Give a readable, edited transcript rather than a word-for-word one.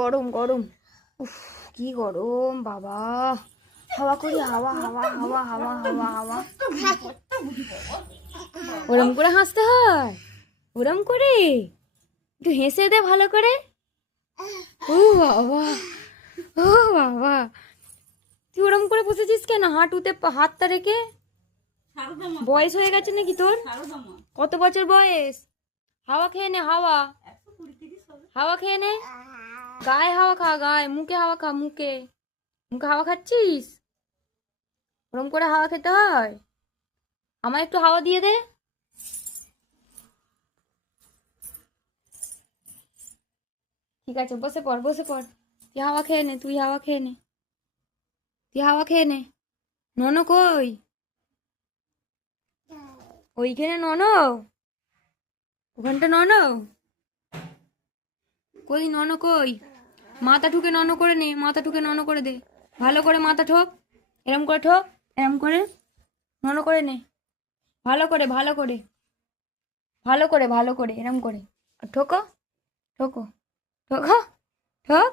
গরম গরম, উফ কি গরম বাবা। হাওয়া করি, হাওয়া হাওয়া হাওয়া হাওয়া হাওয়া হাওয়া। ওরম করে হাসতে হয়, ওরম করে একটু হেসে দে ভালো করে। ও বাবা, ও বাবা, তুই ওরম করে বসেছিস কেন হাঁটুতে হাতটা রেখে? বয়স হয়ে গেছে নাকি তোর? কত বছর বয়স? হাওয়া খেয়ে নে, হাওয়া হাওয়া খেয়ে নে, গায়ে হাওয়া খা, গায়ে, মুখে হাওয়া খা, মুখে মুখে হাওয়া খাচ্ছিস? ওরম করে হাওয়া খেতে হয়? আমায় একটু হাওয়া দিয়ে দে। ঠিক আছে, বসে পড়, বসে পড়। তুই হাওয়া খেয়ে নে, তুই হাওয়া খেয়ে নে, তুই হাওয়া খেয়ে নে। নন কই? ওইখানে নন, ওখানটা নন কই? নন কই? মাথা ঠুকে নন করে নে, মাথা ঠুকে নন করে দে, ভালো করে মাথা ঠোক, এরম করে ঠোক, এরম করে নন করে নে, ভালো করে ভালো করে ভালো করে ভালো করে এরম করে ঠোকো, ঠোকো, ঠোকো, ঠোক।